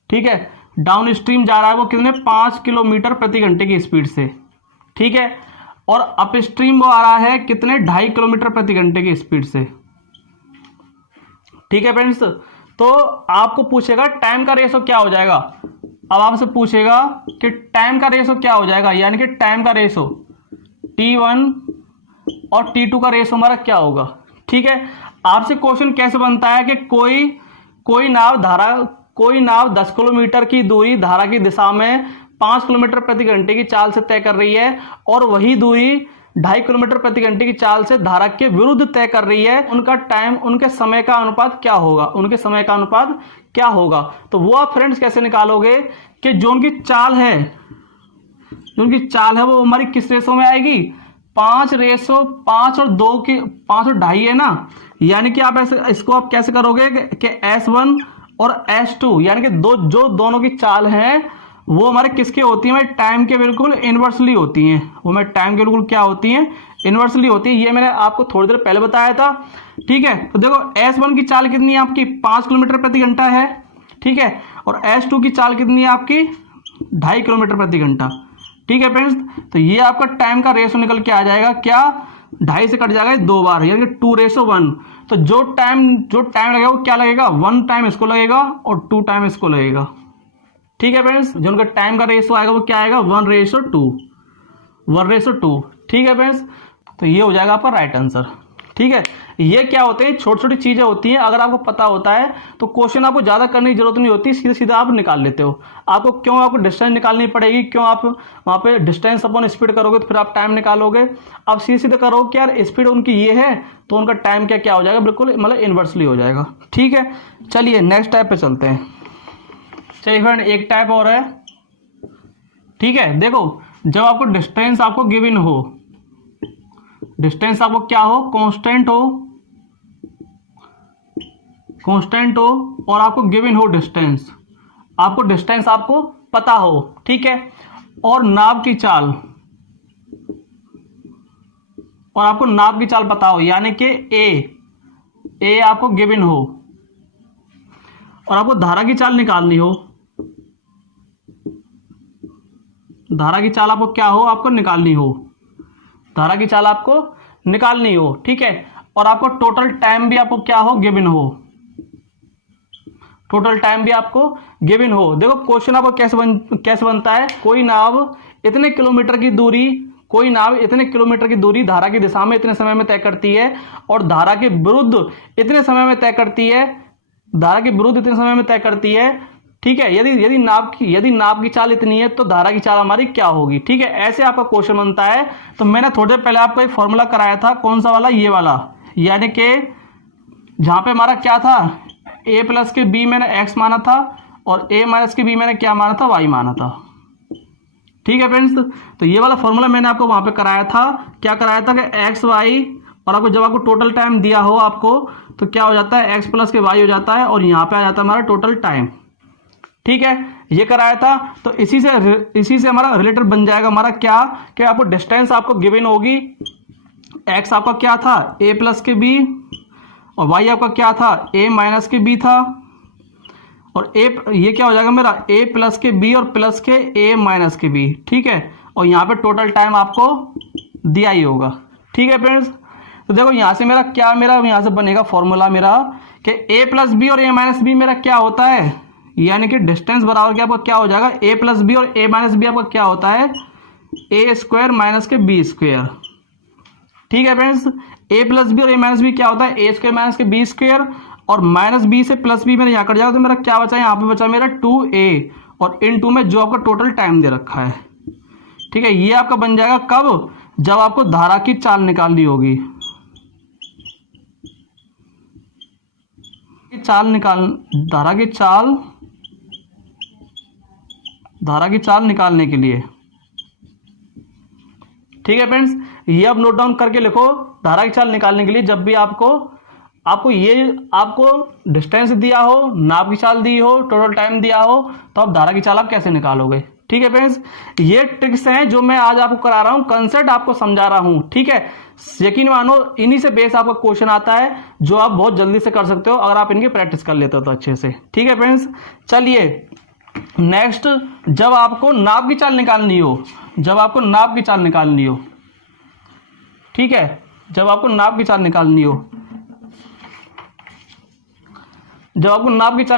ठीक है, डाउन स्ट्रीम जा रहा है वो कितने, 5 किलोमीटर प्रति घंटे की स्पीड से। ठीक है, और अप स्ट्रीम वो आ रहा है कितने, 2.5 किलोमीटर प्रति घंटे की स्पीड से। ठीक है फ्रेंड्स, तो आपको पूछेगा टाइम का रेशो क्या हो जाएगा। अब आपसे पूछेगा कि टाइम का रेशो क्या हो जाएगा, यानी कि टाइम का रेशो T1 और T2 का रेशो हमारा क्या होगा। ठीक है, आपसे क्वेश्चन कैसे बनता है कि कोई नाव 10 किलोमीटर की दूरी धारा की दिशा में 5 किलोमीटर प्रति घंटे की चाल से तय कर रही है, और वही दूरी 2.5 किलोमीटर प्रति घंटे की चाल से धारा के विरुद्ध तय कर रही है। उनके समय का अनुपात क्या होगा। तो वो आप फ्रेंड्स कैसे निकालोगे कि जो उनकी चाल है वो हमारी किस रेशो में आएगी, 5 और 2.5 है ना। यानी कि आप ऐसे इसको आप कैसे करोगे कि S1 और S2 यानी कि दोनों की चाल है वो हमारे किसके होती है, हमारे टाइम के बिल्कुल इनवर्सली होती हैं। वो हमारे टाइम के बिल्कुल क्या होती हैं, इनवर्सली होती है। ये मैंने आपको थोड़ी देर पहले बताया था। ठीक है, तो देखो S1 की चाल कितनी है आपकी, 5 किलोमीटर प्रति घंटा है। ठीक है, और S2 की चाल कितनी है आपकी, 2.5 किलोमीटर प्रति घंटा। ठीक है फ्रेंड्स, तो ये आपका टाइम का रेशो निकल के आ जाएगा क्या, 2.5 से कट जाएगा 2 बार, यानी कि 2:1। तो जो टाइम लगेगा वो क्या लगेगा, 1 टाइम इसको लगेगा और 2 टाइम इसको लगेगा। ठीक है फ्रेंड्स, जो उनका टाइम का रेशो आएगा वो क्या आएगा, 1:2। ठीक है फ्रेंड्स, तो ये हो जाएगा आपका राइट आंसर। ठीक है, ये क्या होते हैं, छोटी छोटी चीजें होती हैं, अगर आपको पता होता है तो क्वेश्चन आपको ज्यादा करने की जरूरत नहीं होती, सीधे सीधे आप निकाल लेते हो। आपको डिस्टेंस निकालनी पड़ेगी, क्यों आप वहां पे डिस्टेंस अपॉन स्पीड करोगे तो फिर आप टाइम निकालोगे। आप सीधे सीधे करोगे कि यार स्पीड उनकी ये है तो उनका टाइम क्या हो जाएगा, बिल्कुल मतलब इनवर्सली हो जाएगा। ठीक है, चलिए नेक्स्ट टाइप पे चलते हैं। चलिए फ्रेंड, एक टाइप और है। ठीक है, देखो जब आपको डिस्टेंस आपको गिवन हो, डिस्टेंस आपको क्या हो, कांस्टेंट हो और आपको गिवन हो डिस्टेंस, आपको डिस्टेंस आपको पता हो। ठीक है, और नाव की चाल, और आपको नाव की चाल पता हो, यानी कि ए आपको गिवन हो और आपको धारा की चाल निकालनी हो। धारा की चाल आपको क्या हो, आपको निकालनी हो, धारा की चाल आपको निकालनी हो। ठीक है, और आपको टोटल टाइम भी आपको क्या हो, गिवन हो, टोटल टाइम भी आपको गिवन हो। देखो क्वेश्चन आपको कैसे बनता है, कोई नाव इतने किलोमीटर की दूरी धारा की दिशा में इतने समय में तय करती है और धारा के विरुद्ध इतने समय में तय करती है, ठीक है। यदि नाप की चाल इतनी है तो धारा की चाल हमारी क्या होगी। ठीक है, ऐसे आपका क्वेश्चन बनता है। तो मैंने थोड़ी देर पहले आपको एक फॉर्मूला कराया था, कौन सा वाला, ये वाला, यानी कि जहां पे हमारा क्या था, a प्लस के b मैंने x माना था और a माइनस के b मैंने क्या माना था, y माना था। ठीक है फ्रेंड्स, तो ये वाला फॉर्मूला मैंने आपको वहां पे कराया था। क्या कराया था कि x y, और आपको जब आपको टोटल टाइम दिया हो आपको, तो क्या हो जाता है, x प्लस के y हो जाता है और यहाँ पे आ जाता है हमारा टोटल टाइम। ठीक है, ये कराया था। तो इसी से हमारा रिलेटेड बन जाएगा हमारा क्या, कि आपको डिस्टेंस आपको गिवन होगी, x आपका क्या था, a प्लस के b, और y आपका क्या था, a माइनस के b था, और ये क्या हो जाएगा मेरा, a प्लस के b और प्लस के a माइनस के b। ठीक है, और यहाँ पे टोटल टाइम आपको दिया ही होगा। ठीक है फ्रेंड्स, तो देखो यहाँ से मेरा क्या, मेरा यहाँ से बनेगा फॉर्मूला मेरा कि a प्लस बी और a माइनस बी मेरा क्या होता है, यानी कि डिस्टेंस बराबर क्या आपका क्या हो जाएगा, a प्लस बी और a माइनस बी आपका क्या होता है, a स्क्वायर माइनस के b स्क्वायर। ठीक है फ्रेंड्स, a प्लस बी और a माइनस बी क्या होता है, a स्क्वायर माइनस के b स्क्वायर, और माइनस b से प्लस b मेरे यहाँ कट जाएगा, तो मेरा क्या बचा है, यहाँ पे बचा मेरा 2a और इन 2 में जो आपका टोटल टाइम दे रखा है। ठीक है, ये आपका बन जाएगा कब, जब आपको धारा की चाल निकालनी होगी। धारा की चाल निकालने के लिए। ठीक है फ्रेंड्स, ये अब नोट डाउन करके लिखो, धारा की चाल निकालने के लिए जब भी आपको डिस्टेंस दिया हो, नाप की चाल दी हो, टोटल टाइम दिया हो, तो आप धारा की चाल आप कैसे निकालोगे। ठीक है फ्रेंड्स, ये ट्रिक्स हैं जो मैं आज आपको करा रहा हूं, कंसेप्ट आपको समझा रहा हूं। ठीक है, यकीन मानो इन्हीं से बेस आपका क्वेश्चन आता है, जो आप बहुत जल्दी से कर सकते हो अगर आप इनकी प्रैक्टिस कर लेते हो तो अच्छे से। ठीक है फ्रेंड्स, चलिए नेक्स्ट, जब आपको नाप की चाल निकालनी हो, ठीक है, जब आपको नाप की चाल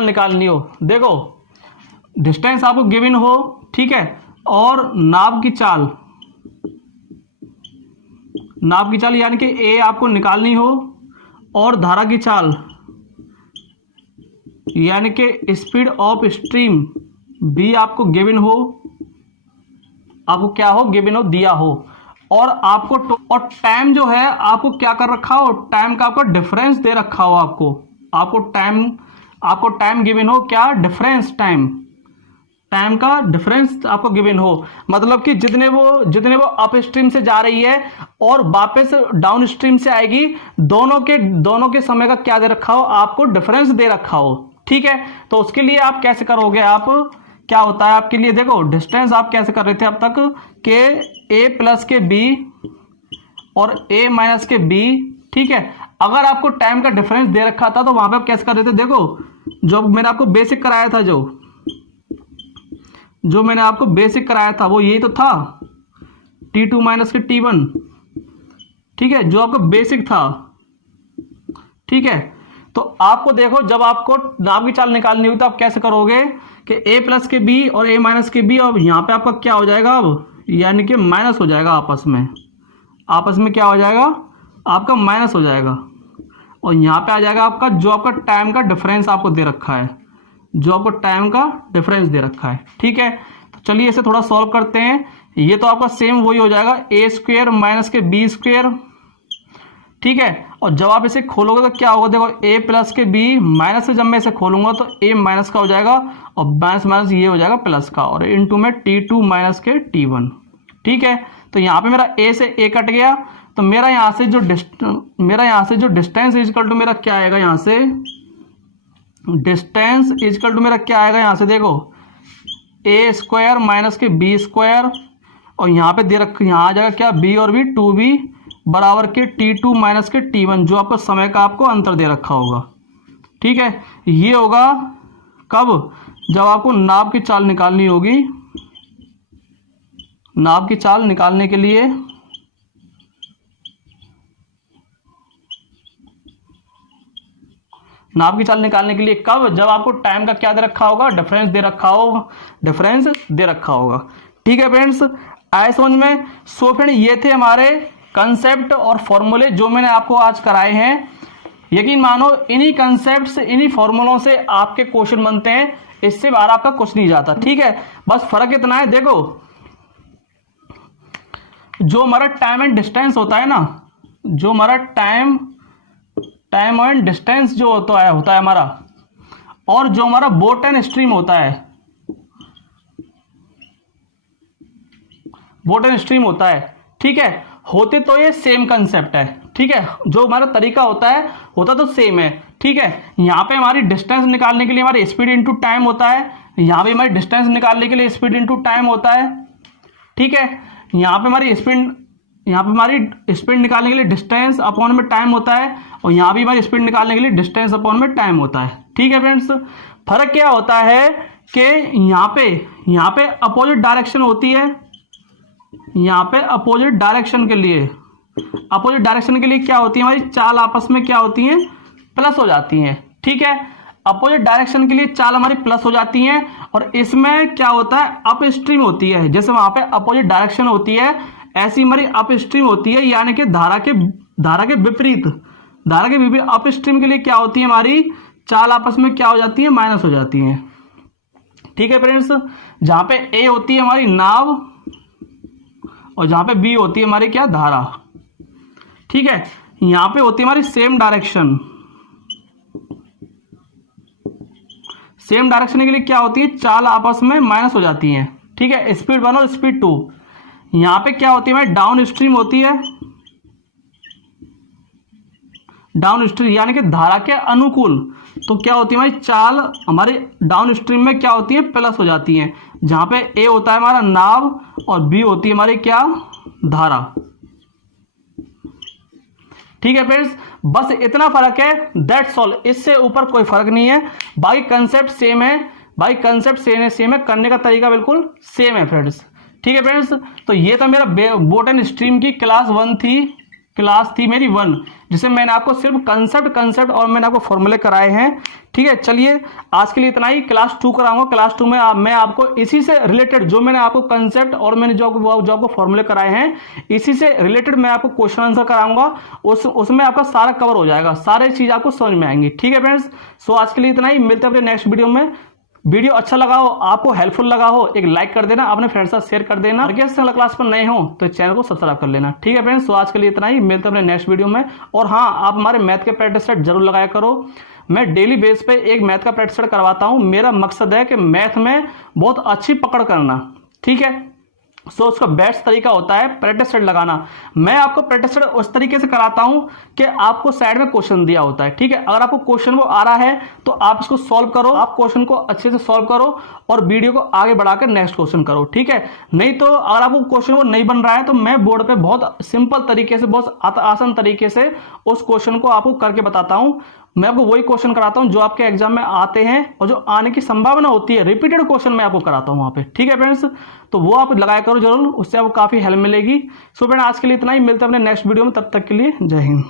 निकालनी हो, देखो डिस्टेंस आपको गिवन हो, ठीक है, और नाप की चाल यानी कि a आपको निकालनी हो, और धारा की चाल यानी कि स्पीड ऑफ स्ट्रीम b आपको गिवन हो, आपको क्या हो, गिवन हो, दिया हो, और आपको और टाइम जो है आपको क्या कर रखा हो, टाइम का आपको डिफरेंस दे रखा हो, आपको टाइम गिवन हो, क्या डिफरेंस, टाइम का डिफरेंस आपको गिवन हो, मतलब कि जितने वो अप स्ट्रीम से जा रही है और वापस डाउन स्ट्रीम से आएगी, दोनों के समय का क्या दे रखा हो, आपको डिफरेंस दे रखा हो। ठीक है, तो उसके लिए आप कैसे करोगे, आप क्या होता है आपके लिए, देखो डिस्टेंस आप कैसे कर रहे थे अब तक के a प्लस के b और a माइनस के b। ठीक है, अगर आपको टाइम का डिफरेंस दे रखा था तो वहां पे आप कैसे कर रहे थे, देखो जो मैंने आपको बेसिक कराया था, जो मैंने आपको बेसिक कराया था वो यही तो था, t2 माइनस के t1। ठीक है, जो आपको बेसिक था। ठीक है, तो आपको देखो जब आपको नाप की चाल निकालनी हुई तो आप कैसे करोगे कि a प्लस के b और a माइनस के b, और यहाँ पे आपका क्या हो जाएगा अब, यानी कि माइनस हो जाएगा, आपस में क्या हो जाएगा, आपका माइनस हो जाएगा, और यहाँ पे आ जाएगा आपका जो आपका टाइम का डिफरेंस आपको दे रखा है, ठीक है, तो चलिए इसे थोड़ा सॉल्व करते हैं। ये तो आपका सेम वही हो जाएगा, a स्क्वायर माइनस के b स्क्वायर। ठीक है, और जब आप इसे खोलोगे तो क्या होगा, देखो a प्लस के b, माइनस से जब मैं इसे खोलूंगा तो a माइनस का हो जाएगा, और माइनस ये हो जाएगा प्लस का, और इनटू में t2 माइनस के t1। ठीक है, तो यहाँ पे मेरा a से a कट गया, तो मेरा यहाँ से जो डिस्टेंस इजकल टू मेरा क्या आएगा, यहाँ से डिस्टेंस इजकल टू मेरा क्या आएगा, यहाँ से देखो a स्क्वायर माइनस के b स्क्वायर, और यहाँ पे यहाँ आ जाएगा क्या, b और b 2b बराबर के t2 माइनस के t1, जो आपको समय का आपको अंतर दे रखा होगा। ठीक है, ये होगा कब, जब आपको नाप की चाल निकालनी होगी। नाप की चाल निकालने के लिए कब, जब आपको टाइम का क्या दे रखा होगा, डिफरेंस दे रखा होगा। ठीक है फ्रेंड्स, आए समझ में। सो फ्रेंड, ये थे हमारे कंसेप्ट और फॉर्मूले जो मैंने आपको आज कराए हैं। यकीन मानो इन्हीं कंसेप्ट्स, इन्हीं फॉर्मूलों से आपके क्वेश्चन बनते हैं। इससे बाहर आपका कुछ नहीं जाता। ठीक है, बस फर्क इतना है, देखो जो हमारा टाइम एंड डिस्टेंस होता है ना, जो हमारा टाइम एंड डिस्टेंस जो होता है हमारा, और जो हमारा बोट एंड स्ट्रीम होता है, बोट एंड स्ट्रीम होता है, ठीक है, होते तो ये सेम कंसेप्ट है। ठीक है, जो हमारा तरीका होता तो सेम है। ठीक है, यहाँ पे हमारी डिस्टेंस निकालने के लिए हमारी स्पीड इनटू टाइम होता है, यहाँ पे हमारी डिस्टेंस निकालने के लिए स्पीड इनटू टाइम होता है। ठीक है, यहाँ पे हमारी स्पीड निकालने के लिए डिस्टेंस अपॉन में टाइम होता है, और यहाँ भी हमारी स्पीड निकालने के लिए डिस्टेंस अपॉन में टाइम होता है। ठीक है फ्रेंड्स, फर्क क्या होता है कि यहाँ पे अपोजिट डायरेक्शन होती है, यहाँ पे अपोजिट डायरेक्शन के लिए क्या होती है, हमारी चाल आपस में क्या होती हैं, प्लस हो जाती हैं। ठीक है, अपोजिट डायरेक्शन के लिए चाल हमारी प्लस हो जाती हैं, और इसमें क्या होता है, अप स्ट्रीम होती है। जैसे वहां पे अपोजिट डायरेक्शन होती है, ऐसी हमारी अप स्ट्रीम होती है, यानी कि धारा के विपरीत अप स्ट्रीम के लिए क्या होती है, हमारी चाल आपस में क्या हो जाती है, माइनस हो जाती है। ठीक है फ्रेंड्स, जहां पे ए होती है हमारी नाव, और जहां पे बी होती है हमारी क्या, धारा। ठीक है, यहां पे होती है हमारी सेम डायरेक्शन के लिए क्या होती है, चाल आपस में माइनस हो जाती हैं। ठीक है, स्पीड 1 और स्पीड 2। यहां पे क्या होती है, हमारी डाउन स्ट्रीम होती है, डाउन स्ट्रीम यानी कि धारा के अनुकूल, तो क्या होती है हमारी चाल, हमारी डाउन स्ट्रीम में क्या होती है, प्लस हो जाती हैं। जहां पे ए होता है हमारा नाव, और बी होती है हमारी क्या, धारा। ठीक है फ्रेंड्स, बस इतना फर्क है, दैट्स ऑल, इससे ऊपर कोई फर्क नहीं है। बाकी कंसेप्ट सेम है, करने का तरीका बिल्कुल सेम है फ्रेंड्स। ठीक है फ्रेंड्स, तो ये था मेरा बोट एंड स्ट्रीम की क्लास थी मेरी 1, जिसे मैंने आपको सिर्फ कंसेप्ट और मैंने आपको फॉर्मूले कराए हैं। ठीक है, चलिए आज के लिए इतना ही। क्लास 2 कराऊंगा, क्लास 2 में मैं आपको इसी से रिलेटेड, जो मैंने आपको कंसेप्ट और मैंने जो आपको फॉर्मूले कराए हैं, इसी से रिलेटेड मैं आपको क्वेश्चन आंसर कराऊंगा। उसमें आपका सारा कवर हो जाएगा, सारे चीज आपको समझ में आएंगी। ठीक है फ्रेंड्स, सो आज के लिए इतना ही, मिलते हैं अपने नेक्स्ट वीडियो में। वीडियो अच्छा लगा हो, आपको हेल्पफुल लगा हो, एक लाइक कर देना, अपने फ्रेंड्स के साथ शेयर कर देना। अगर क्लास पर नए हो तो चैनल को सब्सक्राइब कर लेना। ठीक है फ्रेंड्स, तो आज के लिए इतना ही, मिलते हैं अपने नेक्स्ट वीडियो में। और हाँ, आप हमारे मैथ के प्रैक्टिस सेट जरूर लगाया करो। मैं डेली बेस पे एक मैथ का प्रैक्टिस सेट करवाता हूं। मेरा मकसद है कि मैथ में बहुत अच्छी पकड़ करना। ठीक है, सो उसका बेस्ट तरीका होता है प्रैक्टिस सेट लगाना। मैं आपको प्रैक्टिस सेट उस तरीके से कराता हूं कि आपको साइड में क्वेश्चन दिया होता है। ठीक है, अगर आपको क्वेश्चन वो आ रहा है तो आप इसको सॉल्व करो, आप क्वेश्चन को अच्छे से सॉल्व करो और वीडियो को आगे बढ़ाकर नेक्स्ट क्वेश्चन करो। ठीक है, नहीं तो अगर आपको क्वेश्चन वो नहीं बन रहा है तो मैं बोर्ड पे बहुत सिंपल तरीके से, बहुत आसान तरीके से उस क्वेश्चन को आपको करके बताता हूं। मैं आपको वही क्वेश्चन कराता हूं जो आपके एग्जाम में आते हैं और जो आने की संभावना होती है, रिपीटेड क्वेश्चन मैं आपको कराता हूं वहां पे। ठीक है फ्रेंड्स, तो वो आप लगाया करो जरूर, उससे आपको काफी हेल्प मिलेगी। सो फ्रेंड, आज के लिए इतना ही, मिलते हैं अपने नेक्स्ट वीडियो में, तब तक के लिए जय हिंद।